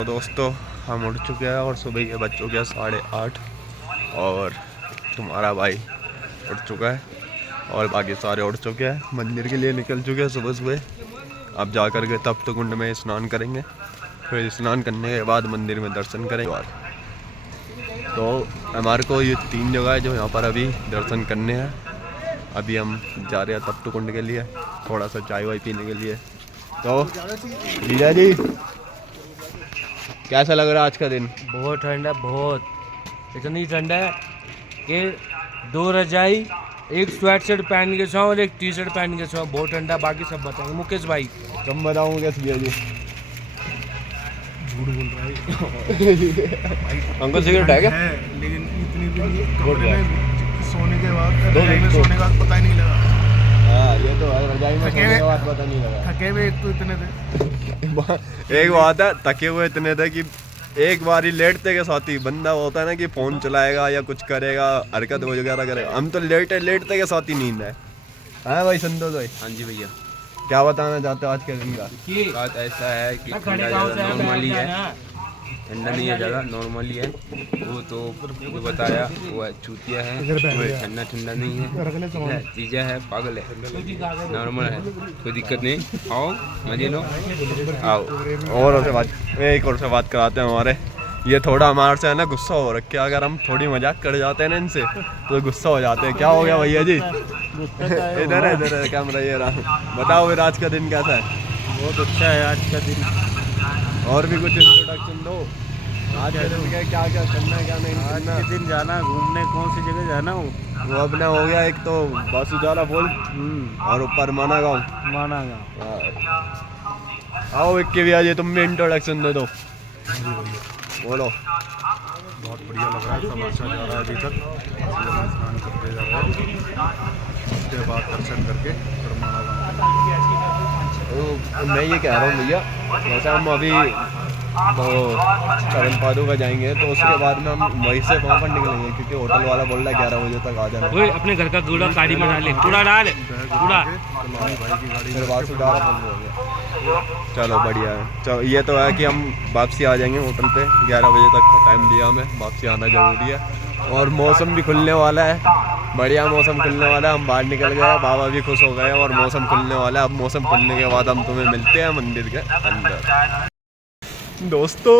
तो दोस्तों हम उठ चुके हैं और सुबह के बज चुके हैं 8:30 और तुम्हारा भाई उठ चुका है और बाकी सारे उठ चुके हैं। मंदिर के लिए निकल चुके हैं सुबह सुबह। अब जा कर के तप्त कुंड में स्नान करेंगे, फिर स्नान करने के बाद मंदिर में दर्शन करेंगे। तो हमारे को ये 3 जगह है जो यहाँ पर अभी दर्शन करने हैं। अभी हम जा रहे हैं तप्त कुंड के लिए, थोड़ा सा चाय वाय पीने के लिए। तो जीजा जी कैसा लग रहा है आज का दिन? बहुत ठंड है, बहुत इतनी ठंड है कि 2 रजाई, एक स्वेट शर्ट पहन के सो और एक टी शर्ट पहन के सो। बहुत ठंडा। बाकी सब बताएंगे मुकेश भाई। तुम बताऊँ कैसे भैया जी? झूठ बोल रहा है अंकल सिगरेट है क्या? लेकिन इतनी भी कमरे में सोने के बाद रजाई में सोने के बाद पता ही नहीं लगा। हाँ ये तो है, रजाई में सोने के बाद पता नहीं लगा। थके हुए एक तो इतने थे। एक बात है, थके हुए इतने थे कि एक बार ही लेटते के साथ ही बंदा होता है ना कि फोन चलाएगा या कुछ करेगा, हरकत वगैरह करेगा। हम तो लेटते के साथ ही नींद है। हाँ भाई संतोष भाई। हाँ जी भैया, क्या बताना चाहते हो आज के दिन का? बात ऐसा है कि ठंडा ज़्यादा नॉर्मली है, ठंडा नहीं है ज़्यादा, नॉर्मली है। वो तो जो बताया वो है चूतिया है, ठंडा ठंडा नहीं है, चीज़ा है, पागल है, नॉर्मल है, कोई दिक्कत नहीं। आओ मजे लो, आओ। और से बात एक और से बात कराते हैं। हमारे ये थोड़ा हमारे से है ना गुस्सा हो रखा है। अगर हम थोड़ी मजाक कर जाते हैं ना इनसे तो गुस्सा हो जाते हैं। क्या हो गया भैया जी? इधर है कैमरा, ये रहा। बताओ फिर आज का दिन कैसा है? बहुत अच्छा है आज का दिन। और भी कुछ इंट्रोडक्शन दो आज के दिन का, क्या क्या करना है क्या नहीं करना। आज के दिन जाना घूमने, कौन सी जगह जाना हो? वो अपना हो गया एक तो बासुजाला फॉल और ऊपर माना गाँव। माना गाँव। आओ एक के भी आज तुम भी इंट्रोडक्शन दे दो। बोलो। बहुत बढ़िया लग रहा है, सब अच्छा जा रहा है अभी तक। स्नान करते जा रहे हैं, उसके बाद दर्शन करके फिर माना गाँव। मैं ये कह रहा हूँ भैया, जैसे हम अभी तो चरण पादुका जाएंगे तो उसके बाद में हम वहीं से वहाँ पर निकलेंगे, क्योंकि होटल वाला बोल रहा है 11 बजे तक आ जाना। ओए अपने घर का कूड़ा गाड़ी में डाले, कूड़ा डाल कूड़ा। फिर बासुजाला बंद हो गया। चलो बढ़िया है। चलो ये तो है कि हम वापसी आ जाएंगे होटल पे। 11 बजे तक का टाइम दिया हमें, वापसी आना जरूरी है। और मौसम भी खुलने वाला है, बढ़िया मौसम खुलने वाला है। हम बाहर निकल गए, बाबा भी खुश हो गए और मौसम खुलने वाला है। अब मौसम खुलने के बाद हम तुम्हें मिलते हैं मंदिर के अंदर। दोस्तों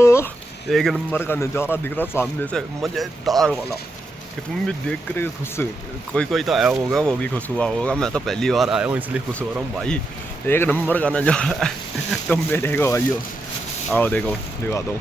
एक नंबर का नज़ारा दिख रहा सामने से, मज़ेदार वाला, कि तुम भी देख कर खुश। कोई तो आया होगा, वो भी खुश हुआ होगा। मैं तो पहली बार आया हूँ इसलिए खुश हो रहा हूँ भाई। एक नंबर का नज़ारा है। तुम भी देखो भाइयों, आओ देखो, दिखा दो।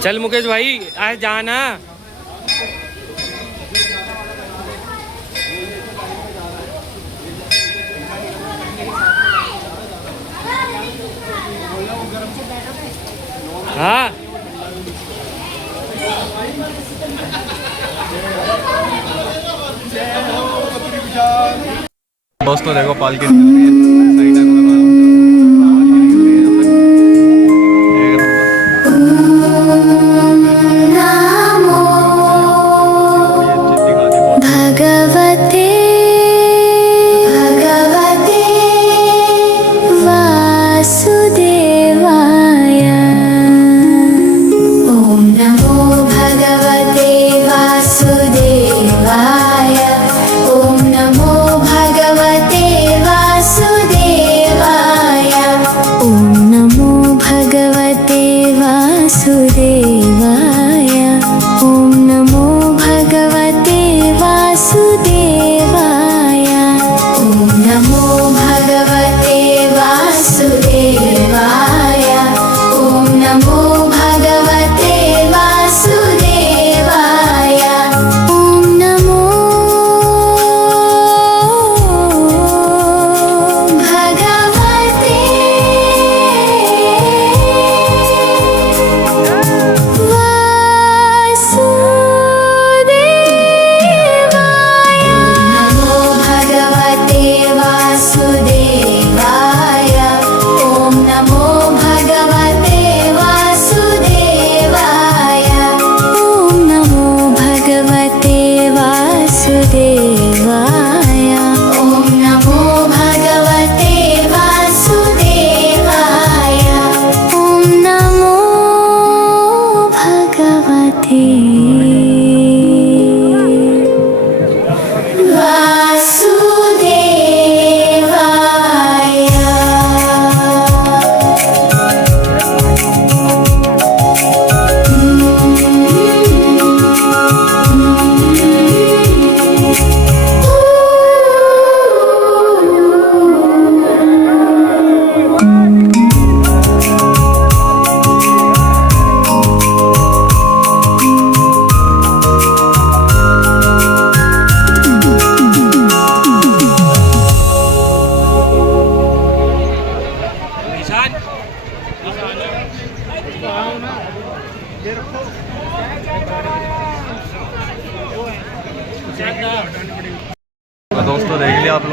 चल मुकेश भाई आज जाना। हाँ दोस्तों देखो पालकी निकल रही है, सही टाइम पर भगवते भगवते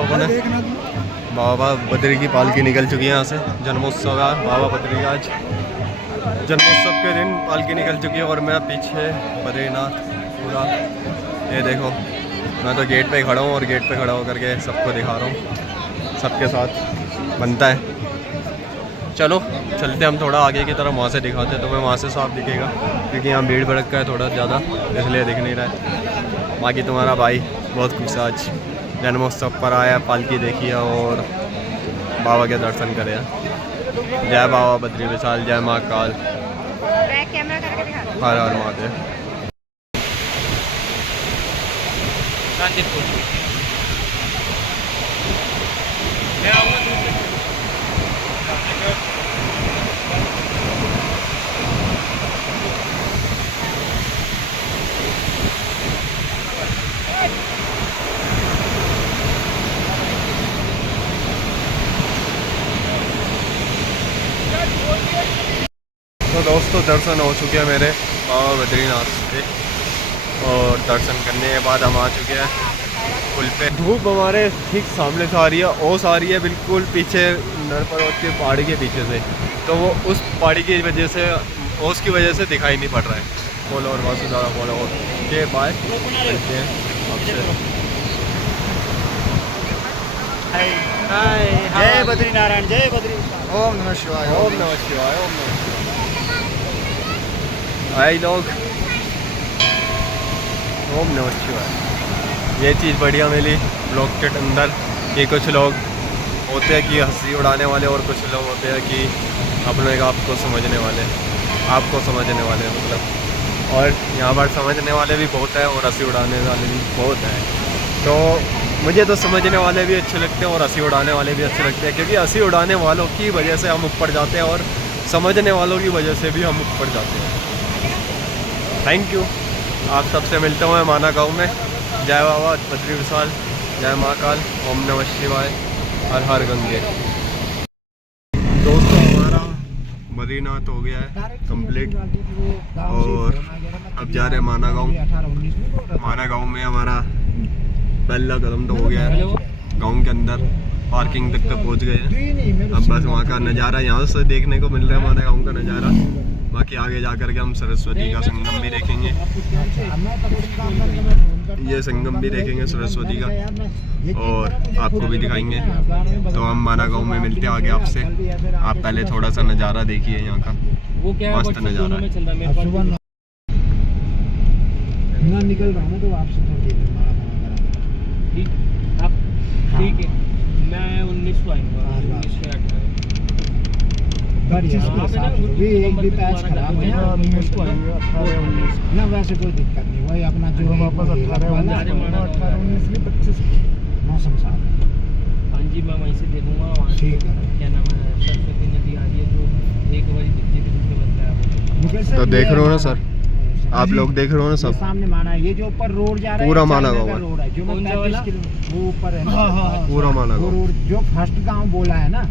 लोगों ने। बाबा बद्री की पालकी निकल चुकी है यहाँ से। जन्मोत्सव है बाबा बद्री का आज, जन्मोत्सव के दिन पालकी निकल चुकी है। और मैं पीछे बद्रीनाथ पूरा, ये देखो मैं तो गेट पे खड़ा हूँ और गेट पे खड़ा होकर के सबको दिखा रहा हूँ, सबके साथ बनता है। चलो चलते हम थोड़ा आगे की तरफ, वहाँ से दिखाते तो मैं वहाँ से साफ दिखेगा क्योंकि यहाँ भीड़ भड़का है थोड़ा ज़्यादा, इसलिए दिख नहीं रहा है। बाकी तुम्हारा भाई बहुत खुश है, आज जन्मोत्सव पर आया, पालकी देखी है और बाबा के दर्शन करे। जय बाबा बद्री विशाल, जय महाकाल, हर हर महादेव। तो दोस्तों दर्शन हो चुके हैं मेरे बाबा बद्रीनाथ के, और दर्शन करने के बाद हम आ चुके हैं पुल पे। धूप हमारे ठीक सामने से आ रही है, ओस आ रही है बिल्कुल पीछे नरपर्वत के पहाड़ी के पीछे से, तो वो उस पहाड़ी की वजह से, ओस की वजह से दिखाई नहीं पड़ रहा है। फॉलो और वासुदारा फॉलो के बाय मिलते हैं आपसे। जय बद्री नारायण, जय बद्री। ओम नमः शिवाय, ओम नमः शिवाय, ओम नमः शिवाय। भाई लोग ओम नमः शिवाय। ये चीज़ बढ़िया मिली ब्लॉग के अंदर कि कुछ लोग होते हैं कि हंसी उड़ाने वाले और कुछ लोग होते हैं कि अपने आपको समझने वाले, आपको समझने वाले मतलब। और यहाँ पर समझने वाले भी बहुत हैं और हंसी उड़ाने वाले भी बहुत हैं। तो मुझे तो समझने वाले भी अच्छे लगते हैं और हंसी उड़ाने वाले भी अच्छे लगते हैं, क्योंकि हंसी उड़ाने वालों की वजह से हम ऊपर जाते हैं और समझने वालों की वजह से भी हम ऊपर जाते हैं। Thank you. आप सबसे मिलता हूँ मैं माना गाँव में। जय बाबा बद्री विशाल, जय महाकाल, ओम नमः शिवाय, हर हर गंगे। दोस्तों हमारा बद्रीनाथ हो गया है कंप्लीट और अब जा रहे हैं माना गाँव। माना गाँव में हमारा पहला कदम तो हो गया है, गाँव के अंदर पार्किंग तक तो पहुँच गए हैं। अब बस वहाँ का नज़ारा यहाँ से देखने को मिल रहा है, हमारे गाँव का नज़ारा। बाकी आगे जा कर के हम सरस्वती का संगम भी देखेंगे, ये संगम भी देखेंगे सरस्वती का, और आपको भी दिखाएंगे। तो हम माना गाँव में मिलते हैं आगे आपसे। आप पहले थोड़ा सा नज़ारा देखिए यहाँ का, मस्त नज़ारा है। निकल रहा हूँ तो आपसे ठीक है, मैं 19 को आऊँगा, 19 से 18 एक भी पैच खराब है, 19 को आएंगे, 18 19 ना, वैसे कोई दिक्कत नहीं, वही अपना जो वापस 18 19 25 मौसम साफ। हाँ जी, मैं वहीं से देखूँगा। ठीक है, क्या नाम है, सरस्वती नदी आ रही है जो एक बार दिखती है, उसके बदले तो देख रहे हो ना सर, आप लोग देख रहे हो ना सब, सामने माना है। ये जो ऊपर रोड जा रहा है पूरा माना गाँव है, रोड है जो मैं 35 किलो वो ऊपर है ना, पूरा माना वो गाँव। रोड जो फर्स्ट गांव बोला है ना,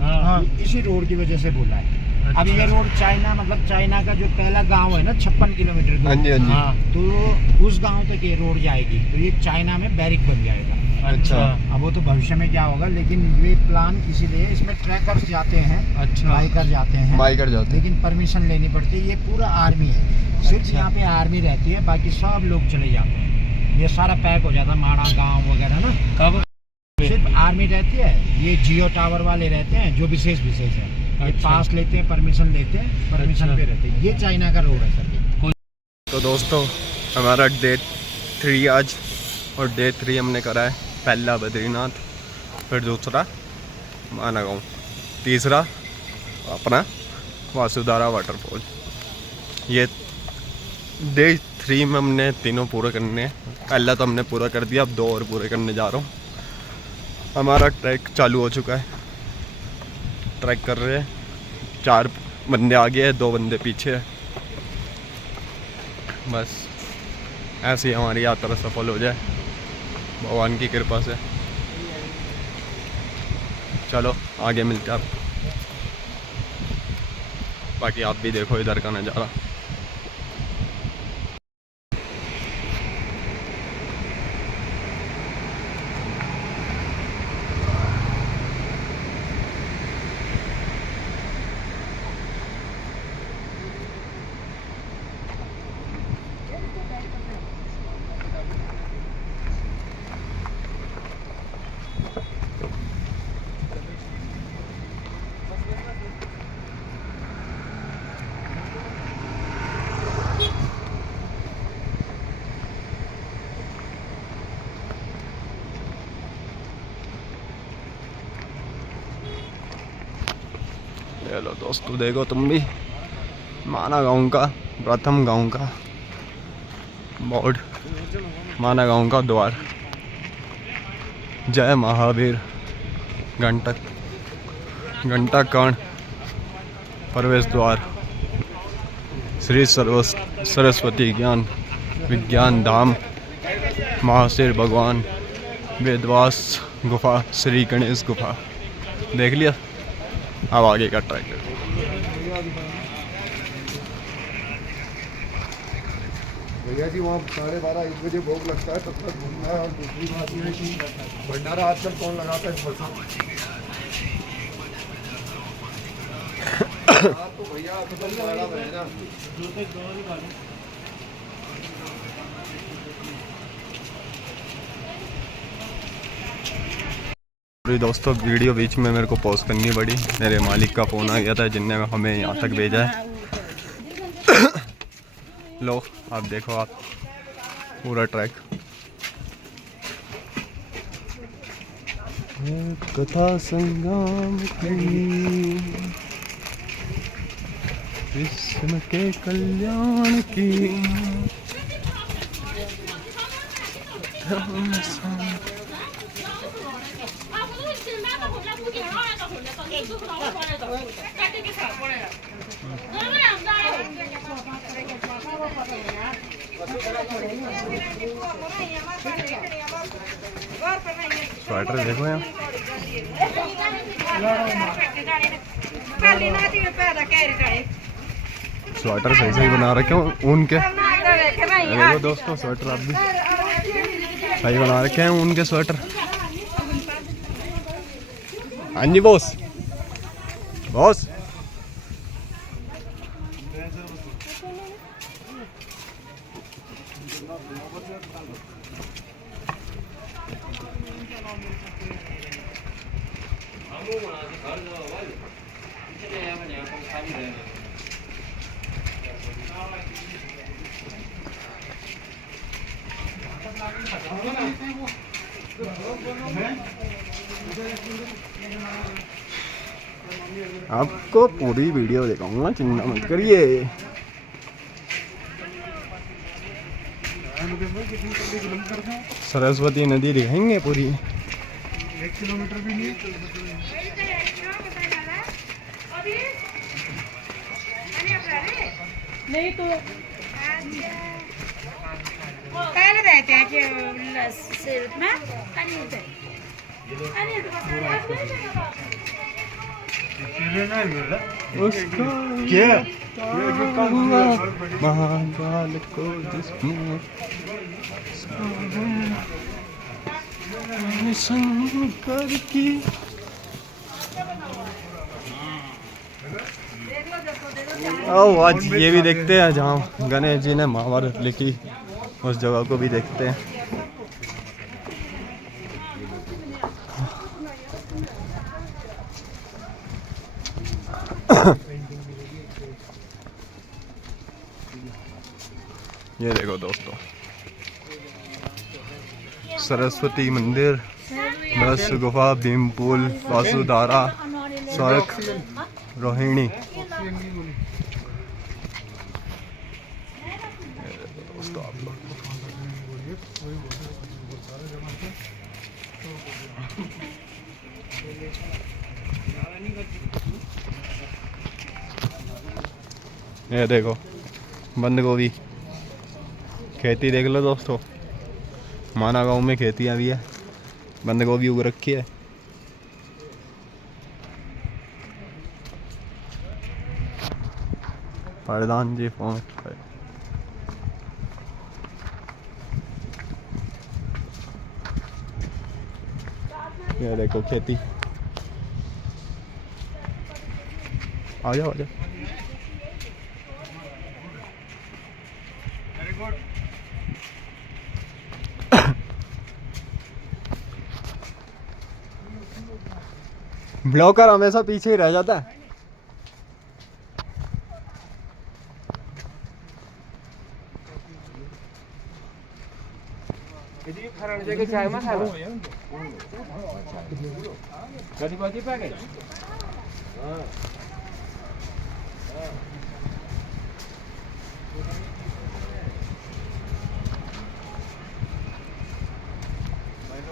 इसी रोड की वजह से बोला है। अब ये रोड चाइना, मतलब चाइना का जो पहला गांव है ना 56 किलोमीटर दूर, हाँ जी हाँ जी, तो उस गांव तक ये रोड जाएगी, तो ये चाइना में बैरिक बन जाएगा। अच्छा, अब वो तो भविष्य में क्या होगा, लेकिन ये प्लान इसीलिए, इसमें ट्रैकर्स जाते हैं, अच्छा, बाइकर जाते हैं, बाइकर जाते हैं, लेकिन परमिशन लेनी पड़ती है। ये पूरा आर्मी है, सिर्फ यहाँ पे आर्मी रहती है, बाकी सब लोग चले जाते हैं। ये सारा पैक हो जाता है, माड़ा गाँव वगैरह ना, कब सिर्फ आर्मी रहती है। ये जियो टावर वाले रहते हैं जो विशेष है, ये पास लेते हैं, परमिशन लेते हैं, परमिशन पे रहते हैं। ये चाइना का रोड है सर। तो दोस्तों हमारा डे 3 आज, और डे 3 हमने करा है पहला बद्रीनाथ, फिर दूसरा माना गाँव, तीसरा अपना वासुदारा वाटरफॉल। ये डे 3 में हमने तीनों पूरे करने हैं। पहला तो हमने पूरा कर दिया, अब 2 और पूरे करने जा रहा हूँ। हमारा ट्रैक चालू हो चुका है, ट्रैक कर रहे हैं। 4 बंदे आगे हैं, 2 बंदे पीछे हैं। बस ऐसे ही हमारी यात्रा सफल हो जाए भगवान की कृपा से। चलो आगे मिलते हैं आपको, बाकी आप भी देखो इधर का नज़ारा। ले लो दोस्तों, देखो तुम भी माना गांव का प्रथम गांव का बोर्ड, माना गांव का द्वार, जय महावीर, घंटा कर्ण, प्रवेश द्वार, श्री सरस्वती ज्ञान विज्ञान धाम, महावीर भगवान, वेदवास गुफा, श्री गणेश गुफा। देख लिया, अब आगे का ट्रैक। भैया जी वहाँ 12:30-1 बजे भोग लगता है, तब तक घूमना है। और दूसरी बात यह है कि भंडारा आजकल कौन लगाता है इस वर्षा तो भैया पूरी दोस्तों वीडियो बीच में मेरे को पॉज करनी पड़ी, मेरे मालिक का फ़ोन आ गया था जिनने हमें यहाँ तक भेजा है। लो आप देखो, आप पूरा ट्रैक। कथा संगम की, कृष्ण के कल्याण की, स्वेटर देखो यहाँ, स्वेटर सही सही बना रखे हैं ऊन के। देखो दोस्तों स्वेटर आप भी सही बना रखे हैं ऊन के स्वेटर। हाँ जी बॉस, बॉस आपको पूरी वीडियो दिखाऊंगा, चिंता मत करिए। सरस्वती नदी दिखाएंगे पूरी। 1 किलोमीटर भी नहीं। नहीं तो पहले रहते हैं कि सिर्फ में क्या महाकाल को जिसमें शंकर की। आओ आज ये भी देखते हैं जहाँ गणेश जी ने महाभारत लिखी, उस जगह को भी देखते हैं। ये देखो दोस्तों, सरस्वती मंदिर, बस गुफा, भीम पुल, वासुधारा, स्वर्ग, रोहिणी। दोस्तों आप लोग ये देखो बंद गोभी खेती देख लो दोस्तों, माना गांव में खेतियां भी है, बंद गोभी उग रखी है। प्रधान जी फोन पे। ये देखो खेती, आ जाओ आ जाओ। ब्लॉकर हमेशा पीछे ही रह जाता है।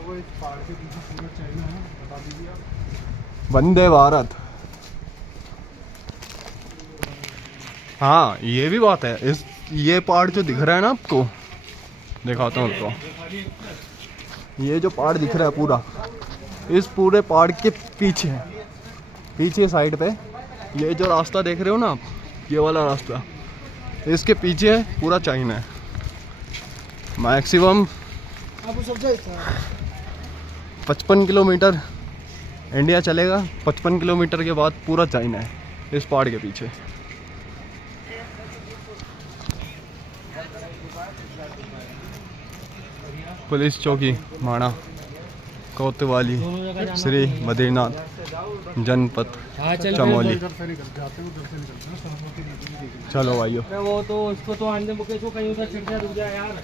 वो इस पहाड़ के पीछे पूरा चाइना है, बता दीजिए आप। वंदे भारत। हाँ ये भी बात है, इस ये पहाड़ जो दिख रहा है ना आपको, दिखाता हूँ आपको। ये जो पहाड़ दिख रहा है पूरा, इस पूरे पहाड़ के पीछे साइड पे ये जो रास्ता देख रहे हो ना आप, ये वाला रास्ता, इसके पीछे पूरा चाइना है। मैक्सिमम 55 किलोमीटर इंडिया चलेगा, 55 किलोमीटर के बाद पूरा चाइना है इस पहाड़ के पीछे। पुलिस चौकी माणा कोतवाली श्री बद्रीनाथ जनपद चमोली। चलो भाइयों। वो तो उसको तो आने मुकेश को कहीं उधर चढ़ जा, रुक जा यार।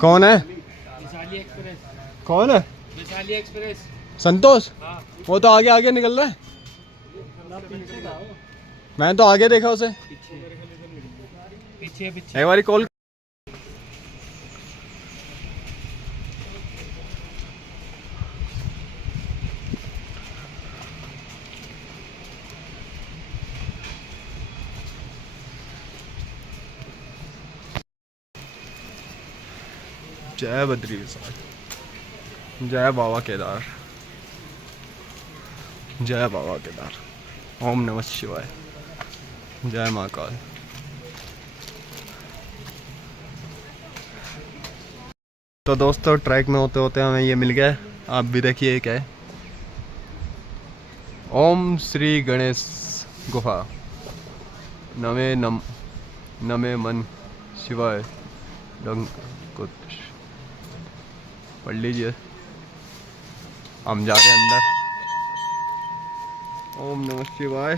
कौन है? विशाली एक्सप्रेस। कौन है? विशाली एक्सप्रेस। संतोष? हाँ। वो तो आगे निकल रहा है। मैं तो आगे देखा उसे। पीछे एक बारी कॉल। जय बद्री विशाल, जय बाबा केदार, जय बाबा केदार, ओम नमः शिवाय, जय महाकाल। तो दोस्तों ट्रैक में होते होते हमें ये मिल गया, आप भी देखिए क्या है। ओम श्री गणेश गुफा नमे मन शिवाय रंग कुछ पढ़ लीजिए। हम जा रहे हैं अंदर। ओम नमः शिवाय।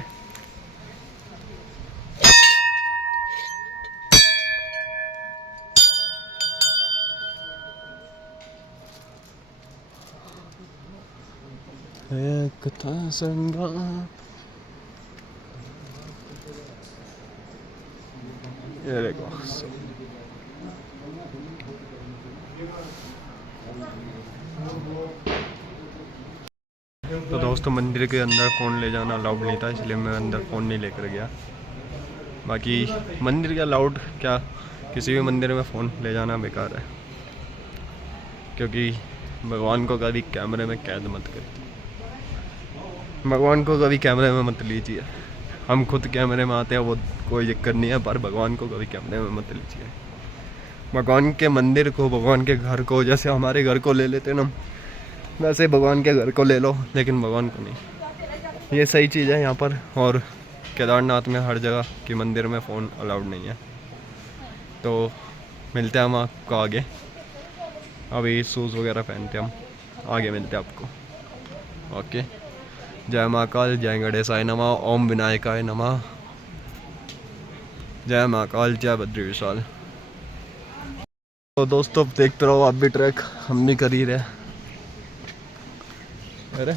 एक था संग्राम। ये देखो। तो दोस्तों मंदिर के अंदर फ़ोन ले जाना अलाउड नहीं था, इसलिए मैं अंदर फ़ोन नहीं लेकर गया। बाकी मंदिर के अलाउड क्या, किसी भी मंदिर में फ़ोन ले जाना बेकार है, क्योंकि भगवान को कभी कैमरे में कैद मत करिए। भगवान को कभी कैमरे में मत लीजिए। हम खुद कैमरे में आते हैं वो कोई दिक्कत नहीं है, पर भगवान को कभी कैमरे में मत लीजिए। भगवान के मंदिर को, भगवान के घर को, जैसे हमारे घर को ले लेते ना, वैसे भगवान के घर को ले लो, लेकिन भगवान को नहीं। ये सही चीज़ है यहाँ पर। और केदारनाथ में हर जगह के मंदिर में फ़ोन अलाउड नहीं है। तो मिलते हैं हम आपको आगे। अभी शूज़ वगैरह पहनते हैं हम, आगे मिलते हैं आपको। ओके। जय महाकाल, जय गणेशाय नमः, ओम विनायकाय नमः, जय महाकाल, जय बद्री विशाल। तो दोस्तों देखते रहो आप भी ट्रैक, हम भी कर ही रहे। अरे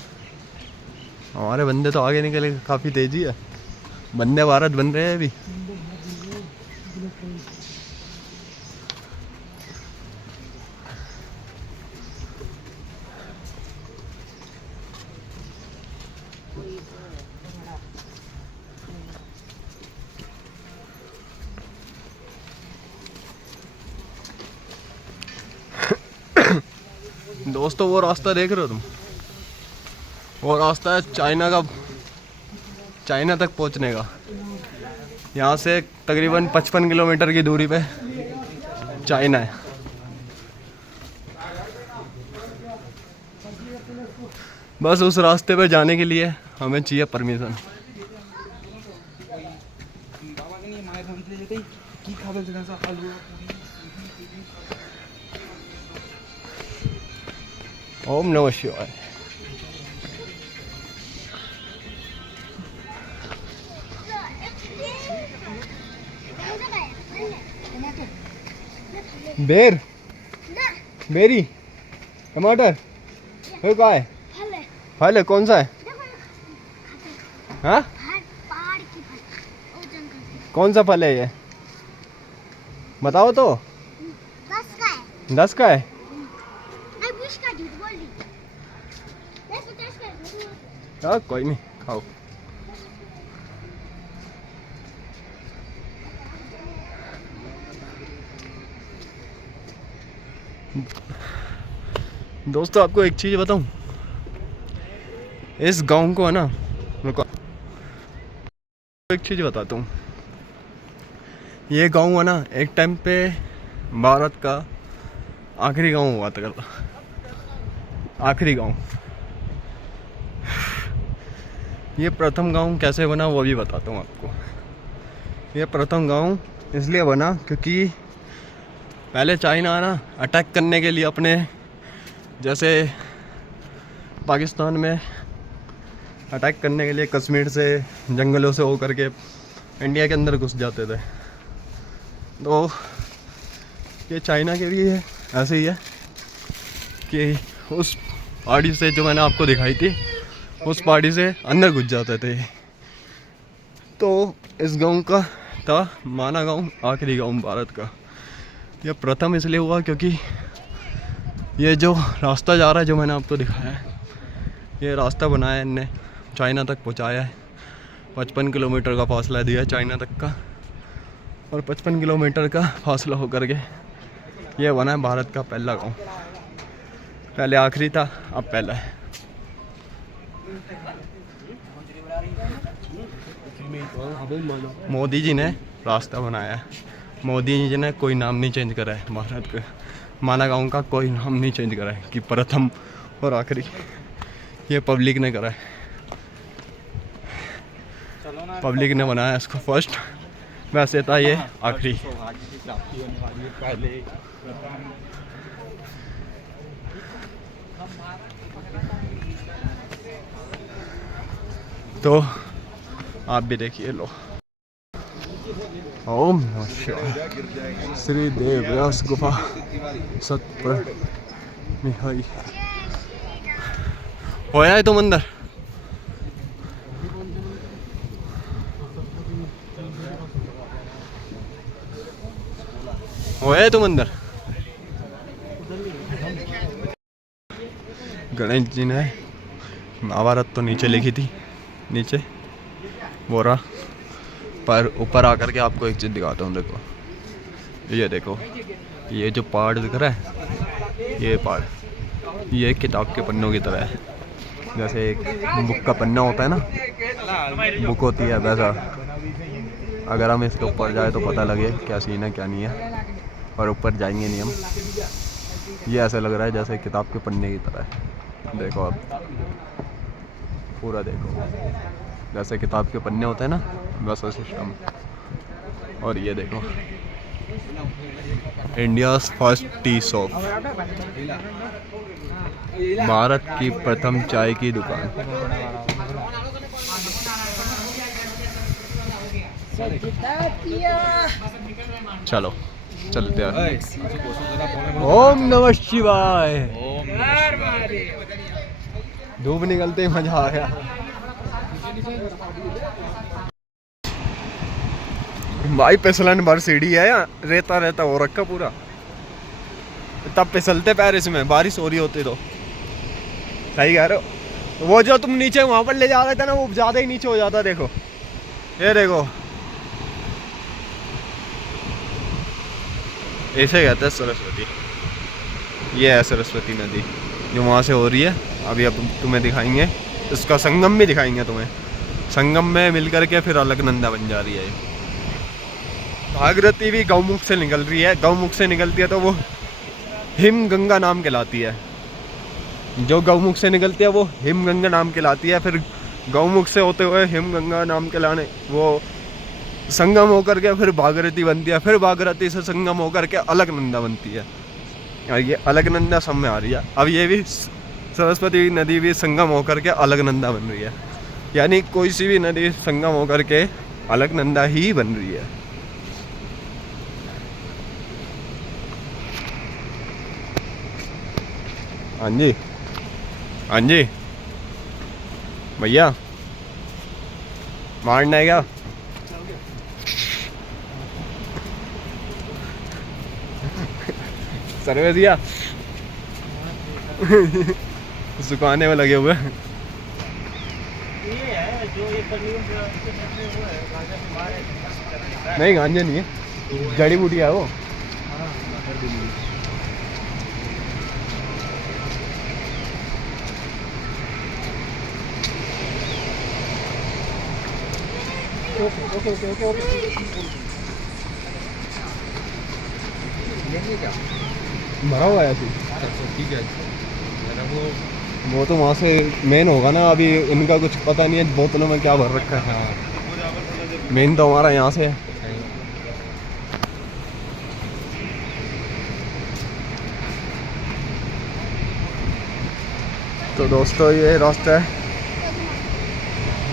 हमारे बंदे तो आगे निकले, काफ़ी तेज़ी है। वंदे भारत बन रहे हैं अभी। दोस्तों वो रास्ता देख रहे हो तुम, वो रास्ता है चाइना का, चाइना तक पहुंचने का। यहाँ से तकरीबन 55 किलोमीटर की दूरी पे चाइना है। बस उस रास्ते पे जाने के लिए हमें चाहिए परमिशन। ओम नमः शिवाय। बेरी टमाटर है, क्या है? फल है। कौन सा है? हाँ कौन सा फल है ये, बताओ तो। 10 का है। 10 का है। मैं 20 का झूठ बोल रही। 10 का। हाँ कोई नहीं, खाओ। दोस्तों आपको एक चीज़ बताऊं, इस गांव को है ना, रुको एक चीज़ बताता हूँ। ये गांव है ना, एक टाइम पे भारत का आखिरी गांव हुआ था, आखिरी गांव। ये प्रथम गांव कैसे बना वो भी बताता हूँ आपको। ये प्रथम गांव इसलिए बना क्योंकि पहले चाइना ना अटैक करने के लिए अपने, जैसे पाकिस्तान में अटैक करने के लिए कश्मीर से, जंगलों से होकर के इंडिया के अंदर घुस जाते थे। तो ये चाइना के लिए ऐसे ही है कि उस पहाड़ी से, जो मैंने आपको दिखाई थी, उस पहाड़ी से अंदर घुस जाते थे। तो इस गांव का था माना गांव आखिरी गांव भारत का। यह प्रथम इसलिए हुआ क्योंकि ये जो रास्ता जा रहा है, जो मैंने आपको दिखाया है, ये रास्ता बनाया इनने, चाइना तक पहुंचाया है। 55 किलोमीटर का फासला दिया है चाइना तक का, और 55 किलोमीटर का फासला होकर के ये बना है भारत का पहला गांव। पहले आखिरी था, अब पहला है। मोदी जी ने रास्ता बनाया है, मोदी जी ने कोई नाम नहीं चेंज करा है भारत का, माना गांव का कोई नाम नहीं चेंज करा है कि प्रथम और आखिरी। ये पब्लिक ने करा है, पब्लिक ने बनाया इसको फर्स्ट, वैसे था ये आखिरी। तो आप भी देखिए। लो, ओम नमः शिवाय, श्री देव व्यास गुफा सतपुर मिहाई। होया है तुम अंदर? होया है तुम अंदर? गणेश जी ने महाभारत तो नीचे लिखी थी, नीचे बोरा, पर ऊपर आकर के आपको एक चीज़ दिखाता हूँ। देखो, ये देखो, ये जो पहाड़ दिख रहा है, ये पहाड़, ये किताब के पन्नों की तरह है। जैसे एक बुक का पन्ना होता है ना, बुक होती है, वैसा। अगर हम इसके ऊपर जाए तो पता लगे क्या सीन है क्या नहीं है, और ऊपर जाएंगे नहीं हम। ये ऐसा लग रहा है जैसे किताब के पन्ने की तरह है। देखो आप पूरा देखो, जैसे किताब के पन्ने होते हैं ना, वैसा सिस्टम। और ये देखो, India's first tea shop, Bharat की प्रथम चाय की दुकान। चलो चलते हैं। ओम नमः शिवाय। धूप निकलते ही मजा आ गया। भाई फिसलन भर सीढ़ी है, या रेता रेता हो रखा पूरा, तब फिसलते पैर इसमें, बारिश हो रही होती तो। सही कह रहे हो। वो जो तुम नीचे वहां पर ले जा रहे थे ना, वो ज्यादा ही नीचे हो जाता। देखो, ये देखो, ऐसे कहते हैं सरस्वती। ये है सरस्वती नदी जो वहाँ से हो रही है। अभी अब तुम्हें दिखाएंगे, इसका संगम भी दिखाएंगे तुम्हें। संगम में मिलकर के फिर अलकनंदा बन जा रही है। भागीरथी भी गौमुख से निकल रही है, गौमुख से निकलती है तो वो हिम गंगा नाम कहलाती है। जो गौमुख से निकलती है वो हिम गंगा नाम कहलाती है। फिर गौमुख से होते हुए हिम गंगा नाम कहलाने वो संगम होकर के फिर भागीरथी बनती है। फिर भागीरथी से संगम होकर के अलकनंदा बनती है। और ये अलकनंदा सब में आ रही है। अब ये भी सरस्वती नदी भी संगम होकर के अलकनंदा बन रही है। यानी कोई सी भी नदी संगम होकर के अलकनंदा ही बन रही है। हाँ जी, हाँ जी भैया, मारना है क्या? सर्वे दिया सुखाने में लगे हुए हैं। नहीं गांजा नहीं है, जड़ी बूटी है वो। भरा हुआ है ऐसे। ठीक है, वो तो वहाँ से मेन होगा ना, अभी इनका कुछ पता नहीं है बोतलों में क्या भर रखा है। मेन तो हमारा यहाँ से है। तो दोस्तों ये रास्ता है,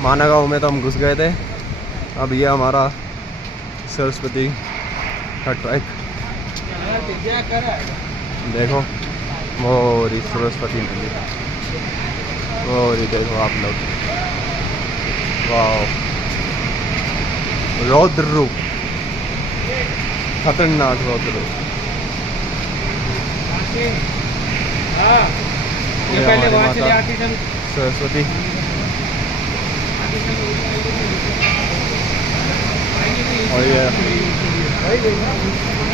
माना गाँव में तो हम घुस गए थे। अब ये हमारा सरस्वती का ट्रैक देखो, वो रही सरस्वती नदी, वो रही देखो आप लोग। वाह, रौद्र रूप, खतरनाक रौद्र रूप। ये पहले वहाँ चले आती थी सरस्वती। और ये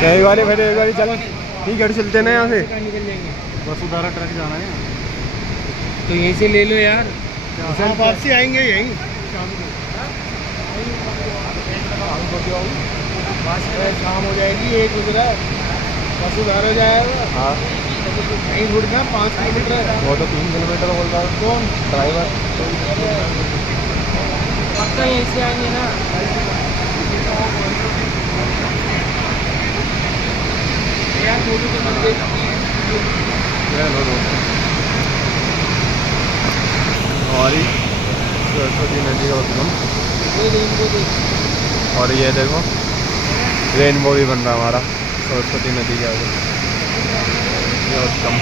एक वाले बैठे, एक वाली चल ठीक है, चलते ना यहाँ से। वसुधारा ट्रक जाना है तो यहीं से ले लो यार, वापसी आएंगे यहीं। शाम हो जाएगी, 1 गुजरा वसुधारा जाएगा। हाँ कहीं घुटना 5 किलोमीटर, वो तो 3 किलोमीटर बोल रहा है कौन ड्राइवर। पक्का यहीं से आएंगे ना। यार फोटो तो मत देख। हमारी सरस्वती नदी का उद्गम, और ये देखो रेनबो भी बन रहा है हमारा सरस्वती नदी का उद्गम।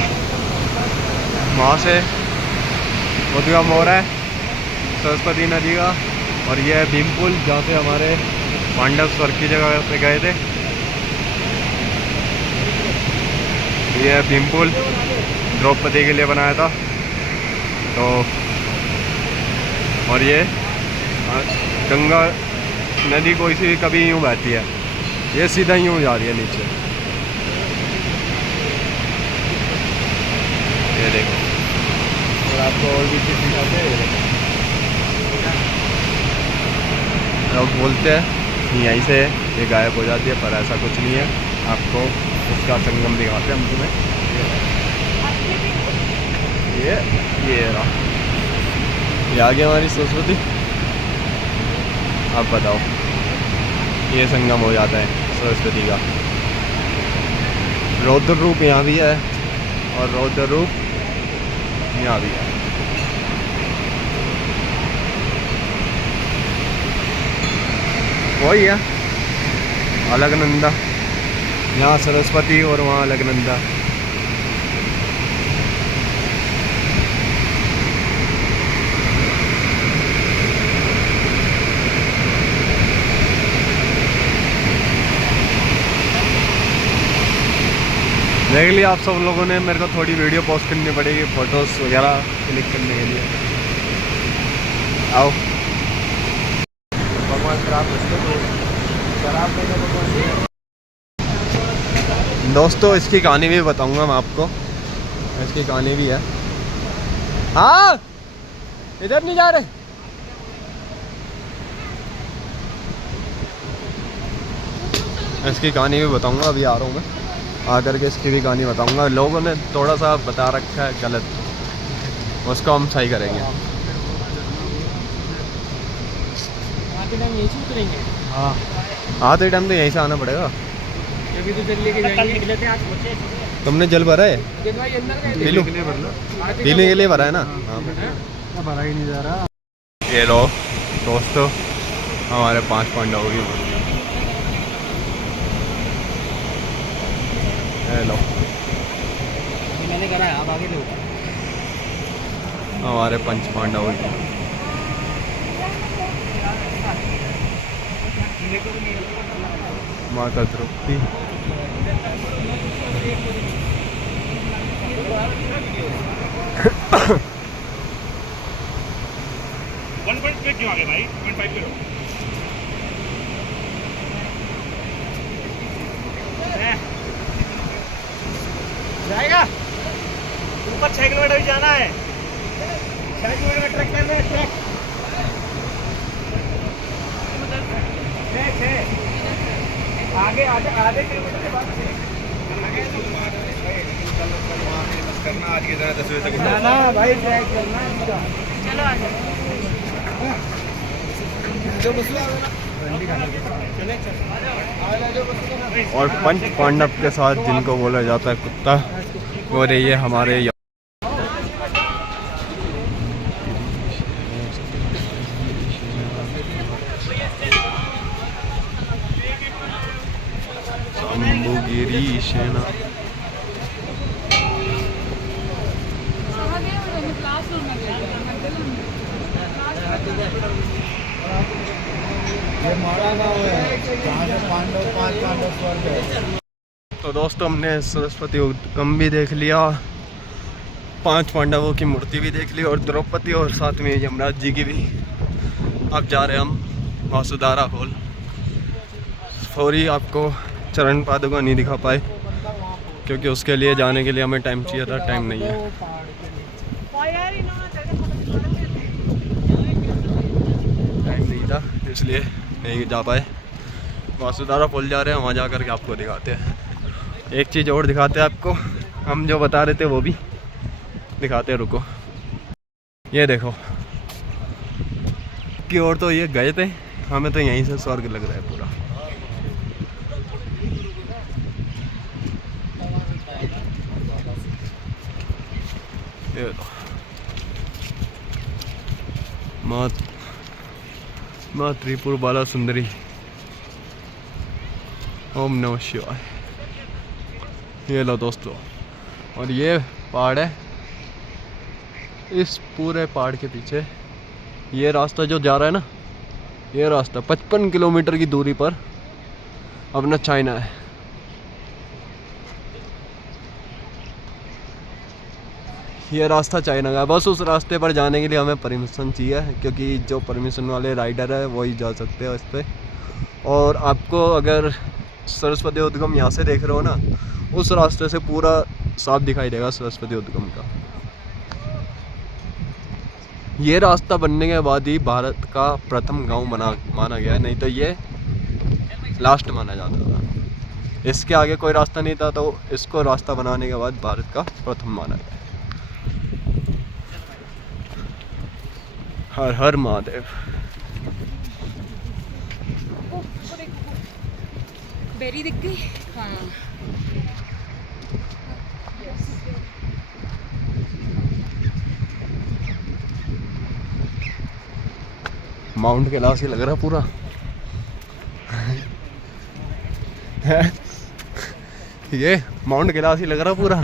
वहाँ से उद्गम हो रहा है सरस्वती नदी का। और ये है भीम पुल, जहाँ से हमारे पांडव स्वर्ग की जगह पे गए थे। ये है भीम पुल, द्रौपदी के लिए बनाया था। तो और ये गंगा नदी कोई सी कभी यूँ बहती है, ये सीधा यूँ जा रही है नीचे। ये देखो, और आपको और भी चीज़ दिखाते हैं। लोग बोलते हैं यहीं से ये गायब हो जाती है, पर ऐसा कुछ नहीं है। आपको उसका संगम दिखाते हैं हम तुम्हें। ये रहा, ये आगे हमारी सरस्वती। अब बताओ, ये संगम हो जाता है सरस्वती का। रौद्र रूप यहाँ भी है और रौद्र रूप यहाँ भी है। वही है अलकनंदा, यहाँ सरस्वती और वहाँ अलकनंदा। देख लिया आप सब लोगों ने, मेरे को थोड़ी वीडियो पोस्ट करनी पड़ेगी, फ़ोटोज़ वगैरह क्लिक करने के लिए। आओ भगवान शराब दोस्तों, इसकी कहानी भी बताऊंगा मैं आपको, इसकी कहानी भी है। हाँ इधर नहीं जा रहे। इसकी कहानी भी बताऊंगा, अभी आ रहा हूँ मैं, आकर के इसकी भी कहानी बताऊंगा। लोगों ने थोड़ा सा बता रखा है गलत, उसको हम सही करेंगे। हाँ आते टाइम तो यहीं से आना पड़ेगा। अभी तो जल लेके जाएंगे। तुमने जल भरा है? पीने के लिए भरा है ना? हाँ भरा ही नहीं जा रहा। ये लो दोस्तों, हमारे 5 पांडवों की मूर्ति। लो मैंने करा है, आप आगे लो। हमारे 5 पांडवों की। माता द्रौपदी क्यों आगे भाई 1.5 किलो जाएगा ऊपर 6 किलोमीटर भी जाना है 6 किलोमीटर ट्रैक कर रहे हैं ट्रैक आगे आधे किलोमीटर के बाद आज की तरह 10 बजे तक ना भाई ट्रैक करना है चलो आ जाओ। और पंच पांडव के साथ जिनको बोला जाता है कुत्ता, वो रही है हमारे शंभुगिरी सेना। ये माड़ा गाँव है जहाँ से 5 पांडव स्वर्ग है। तो दोस्तों हमने सरस्वती उद्गम भी देख लिया, 5 पांडवों की मूर्ति भी देख ली और द्रौपदी और साथ में यमराज जी की भी। अब जा रहे हैं हम वासुधारा फॉल। सॉरी आपको चरण पादुका नहीं दिखा पाए क्योंकि उसके लिए जाने के लिए हमें टाइम चाहिए था, टाइम नहीं है। टाइम नहीं था इसलिए नहीं जा पाए। वासुधारा फॉल जा रहे हैं, वहाँ जा कर के आपको दिखाते हैं। एक चीज़ और दिखाते हैं आपको, हम जो बता रहे थे वो भी दिखाते हैं, रुको। ये देखो कि और तो ये गए थे, हमें तो यहीं से स्वर्ग लग रहा है पूरा। ये देखो माँ त्रिपुर बाला सुंदरी। ओम नमः शिवाय। ये लो दोस्तों, और ये पहाड़ है, इस पूरे पहाड़ के पीछे ये रास्ता जो जा रहा है ना, ये रास्ता 55 किलोमीटर की दूरी पर अपना चाइना है। ये रास्ता चाइना का है। बस उस रास्ते पर जाने के लिए हमें परमिशन चाहिए, क्योंकि जो परमिशन वाले राइडर है वही जा सकते हैं इस पर। और आपको अगर सरस्वती उद्गम यहाँ से देख रहे हो ना, उस रास्ते से पूरा साफ दिखाई देगा सरस्वती उद्गम का। ये रास्ता बनने के बाद ही भारत का प्रथम गांव माना गया है, नहीं तो ये लास्ट माना जाता था। इसके आगे कोई रास्ता नहीं था, तो इसको रास्ता बनाने के बाद भारत का प्रथम माना गया। हर हर महादेव। बेरी दिख गई। हाँ माउंट कैलाश ही लग रहा है पूरा। ये माउंट कैलाश ही लग रहा है पूरा।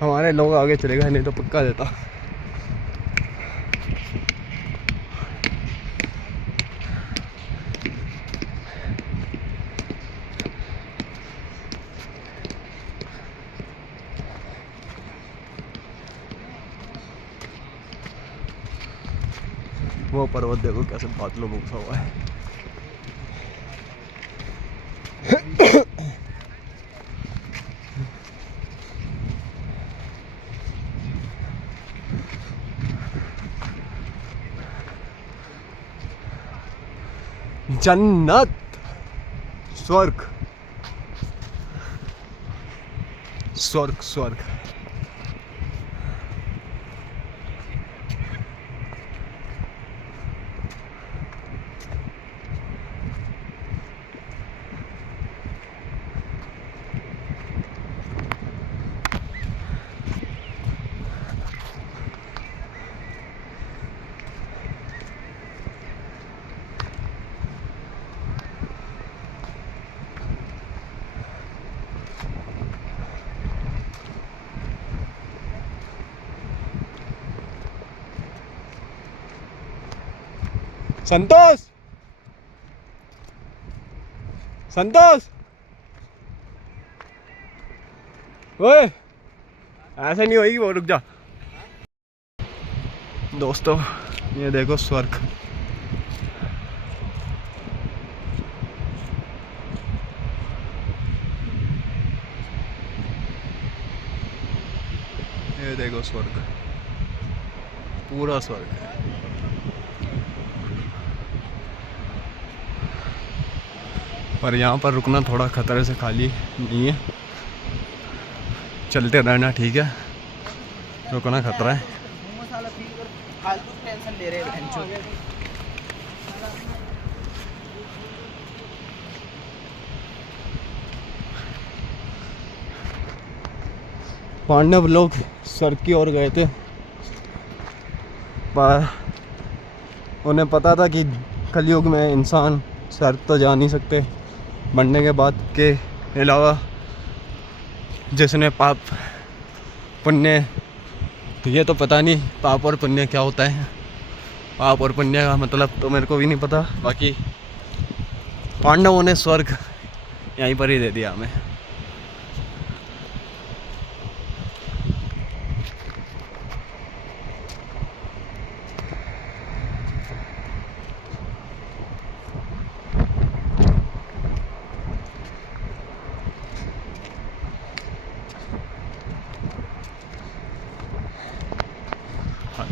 हमारे लोग आगे चले गए, नहीं तो पक्का देता। पर्वत देखो कैसे बादलों में घुसा हुआ है। जन्नत, स्वर्ग, स्वर्ग, स्वर्ग। संतोष, संतोष, ओए ऐसे नहीं होगी वो, रुक जा। दोस्तों ये देखो स्वर्ग, ये देखो स्वर्ग, पूरा स्वर्ग है। पर यहाँ पर रुकना थोड़ा खतरे से खाली नहीं है, चलते रहना ठीक है, रुकना खतरा है। पांडव लोग स्वर्ग की ओर गए थे, पर उन्हें पता था कि कलयुग में इंसान स्वर्ग तो जा नहीं सकते, बनने के बाद के अलावा जिसने पाप पुण्य, ये तो पता नहीं पाप और पुण्य क्या होता है, पाप और पुण्य का मतलब तो मेरे को भी नहीं पता। बाकी पांडवों ने स्वर्ग यहीं पर ही दे दिया हमें।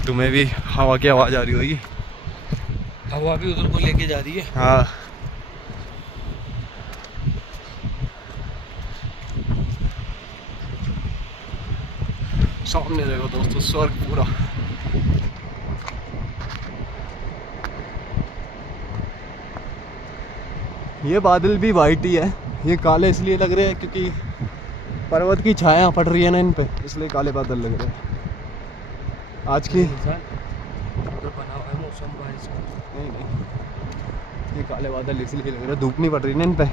तुम्हें भी हवा की आवाज़ आ रही होगी, हवा भी उधर को लेके जा रही है। हाँ सामने देखो दोस्तों स्वर्ग पूरा। ये बादल भी वाइट ही है, ये काले इसलिए लग रहे हैं क्योंकि पर्वत की छाया पड़ रही है ना इन पे, इसलिए काले बादल लग रहे हैं। आज की तो बना हुआ है मौसम बारिश का। नहीं नहीं, ये काले बादल इसलिए लग रहे हैं, धूप नहीं पड़ रही ना इन पे।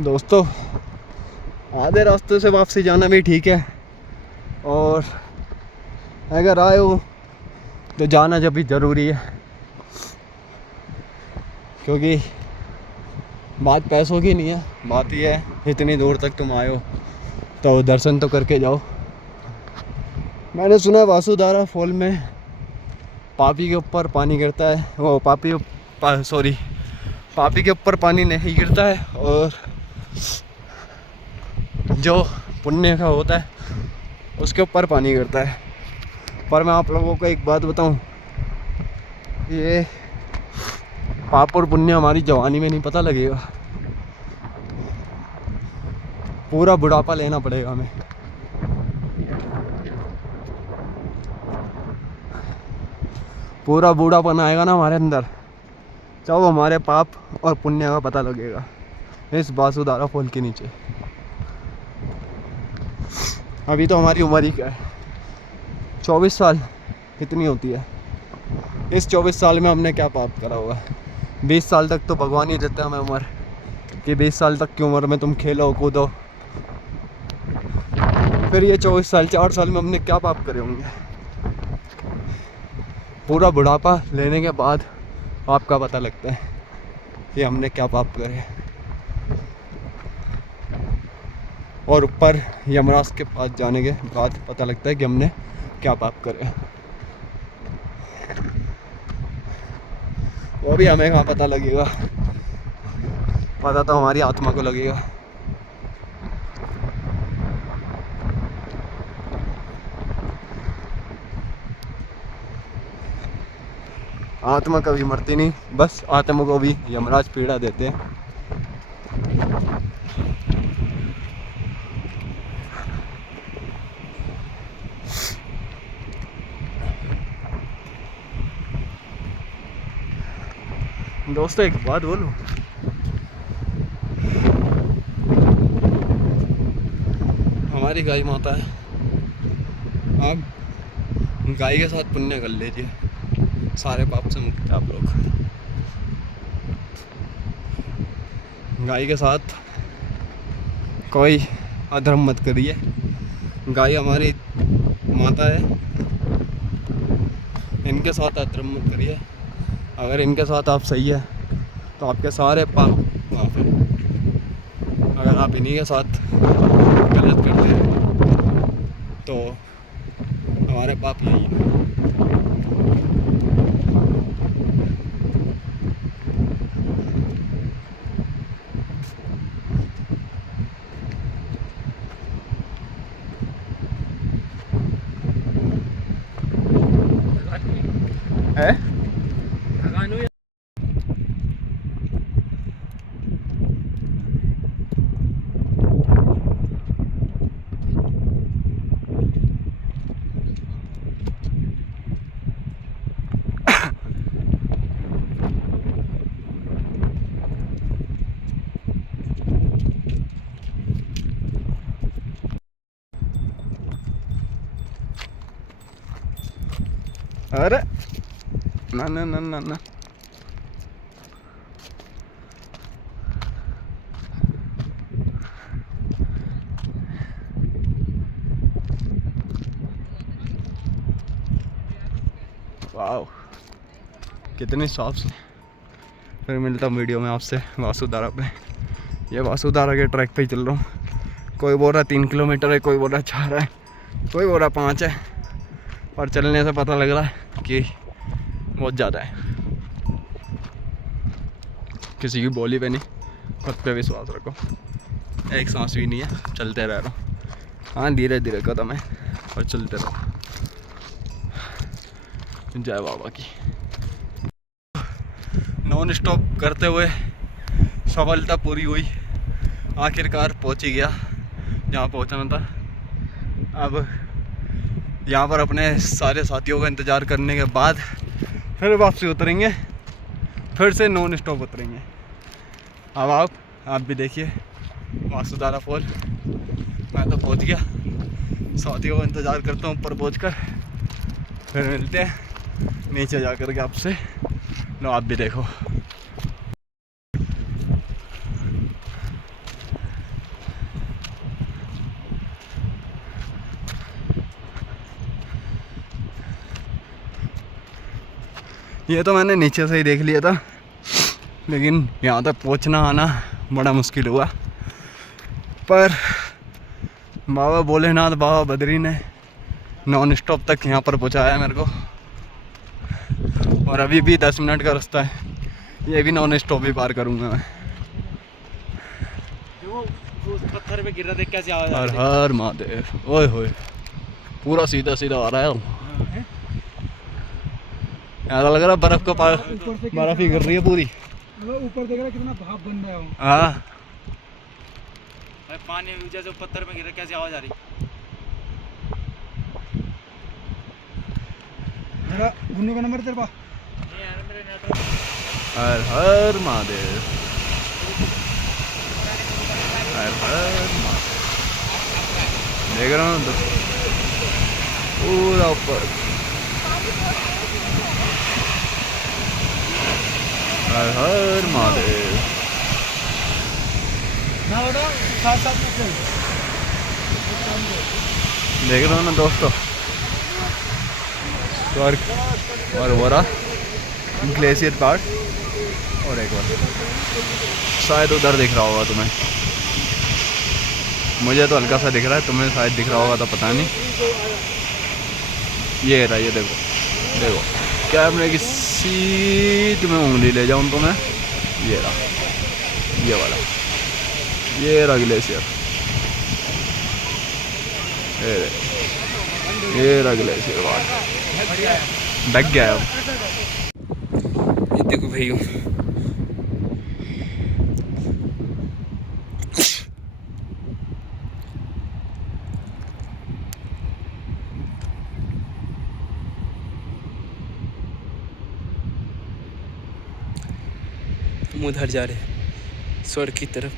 दोस्तों आधे रास्ते से वापसी जाना भी ठीक है, और अगर आए हो तो जाना जब भी ज़रूरी है, क्योंकि बात पैसों की नहीं है, बात यह है इतनी दूर तक तुम आए हो तो दर्शन तो करके जाओ। मैंने सुना वासुधारा फॉल में पापी के ऊपर पानी गिरता है, वो पापी के ऊपर पानी नहीं गिरता है, और जो पुण्य का होता है उसके ऊपर पानी गिरता है। पर मैं आप लोगों को एक बात बताऊं, ये पाप और पुण्य हमारी जवानी में नहीं पता लगेगा, पूरा बुढ़ापा लेना पड़ेगा हमें। पूरा बूढ़ापन आएगा ना हमारे अंदर, जब हमारे पाप और पुण्य का पता लगेगा इस वासुधारा फॉल के नीचे। अभी तो हमारी उम्र ही क्या है, 24 साल कितनी होती है, इस 24 साल में हमने क्या पाप करा होगा। 20 साल तक तो भगवान ही देता है हमें उम्र, कि 20 साल तक की उम्र में तुम खेलो कूदो, फिर ये 24 साल 4 साल में हमने क्या पाप करे होंगे। पूरा बुढ़ापा लेने के बाद आपका पता लगता है कि हमने क्या पाप करे, और ऊपर यमराज के पास जाने के बाद पता लगता है कि हमने क्या पाप करे। वो भी हमें कहाँ पता लगेगा, पता तो हमारी आत्मा को लगेगा। आत्मा कभी मरती नहीं, बस आत्मा को भी यमराज पीड़ा देते हैं। दोस्तों एक बात बोलूं, हमारी गाय माता है, आप गाय के साथ पुण्य कर लीजिए, सारे पाप से मुक्त आप लोग। गाय के साथ कोई अधर्म मत करिए, गाय हमारी माता है, इनके साथ अधर्म मत करिए। अगर इनके साथ आप सही है तो आपके सारे पाप माफ है। अगर आप इन्हीं के साथ गलत करते हैं तो हमारे पाप यही है। है अरे ना ना ना ना ना, वाह कितनी साफ। फिर मिलता हूँ वीडियो में आपसे वासुधारा पे। ये वासुधारा के ट्रैक पे ही चल रहा हूँ। कोई बोल रहा 3 किलोमीटर है, कोई बोल रहा 4 है, कोई बोल रहा 5 है, पर चलने से पता लग रहा है कि बहुत ज़्यादा है। किसी की बोली पे नहीं, खुद पे विश्वास रखो। एक सांस भी नहीं है, चलते रह रहा हूँ। हाँ धीरे धीरे कदम है और चलते रहो। जय बाबा की। नॉन स्टॉप करते हुए सफलता पूरी हुई, आखिरकार पहुँच ही गया जहाँ पहुँचना था। अब यहाँ पर अपने सारे साथियों का इंतज़ार करने के बाद फिर वापसी उतरेंगे, फिर से नॉन स्टॉप उतरेंगे। अब आप भी देखिए वासुधारा फॉल। मैं तो पहुँच गया, साथियों का इंतज़ार करता हूँ ऊपर पहुँचकर, फिर मिलते हैं नीचे जा कर के आपसे। लो आप भी देखो। ये तो मैंने नीचे से ही देख लिया था, लेकिन यहाँ तक पहुँचना आना बड़ा मुश्किल हुआ। पर बाबा भोलेनाथ, बाबा बद्री ने नॉन स्टॉप तक यहाँ पर पहुँचाया मेरे को। और अभी भी 10 मिनट का रास्ता है, ये भी नॉन स्टॉप ही पार करूँगा मैं। उस पत्थर पे गिर रहा देख कैसे आवाज आ हर हर महादेव। ओए होए पूरा सीधा सीधा आ रहा है। ऐसा लग रहा है बर्फ का बर्फ ही गिर रही है पूरी। ऊपर देख रहा है कितना भाप बन रहा है। हाँ भाई पानी जैसे पत्थर पे गिर रहा कैसे आवाज आ रही। मेरा गुन्नू का नंबर तेरे पास? हर हर महादेव, हर हर महादेव। देख रहा हूँ पूरा ऊपर। हर हर महादेव। देख रहे हो ना दोस्तों, स्वर्ग और वो रहा ग्लेशियर पार्ट, और एक बार शायद उधर दिख रहा होगा तुम्हें, मुझे तो हल्का सा दिख रहा है, तुम्हें शायद दिख रहा होगा तो पता नहीं। ये रहा, ये देखो देखो, कैमरे की सीध में उंगली ले जाऊँ तो मैं, ये रहा, ये वाला, ये रहा ग्लेशियर, ये रहा ग्लेशियर वाला, ढक गया है अब। ये देखो भैया, हम उधर जा रहे हैं स्वर्ग की तरफ।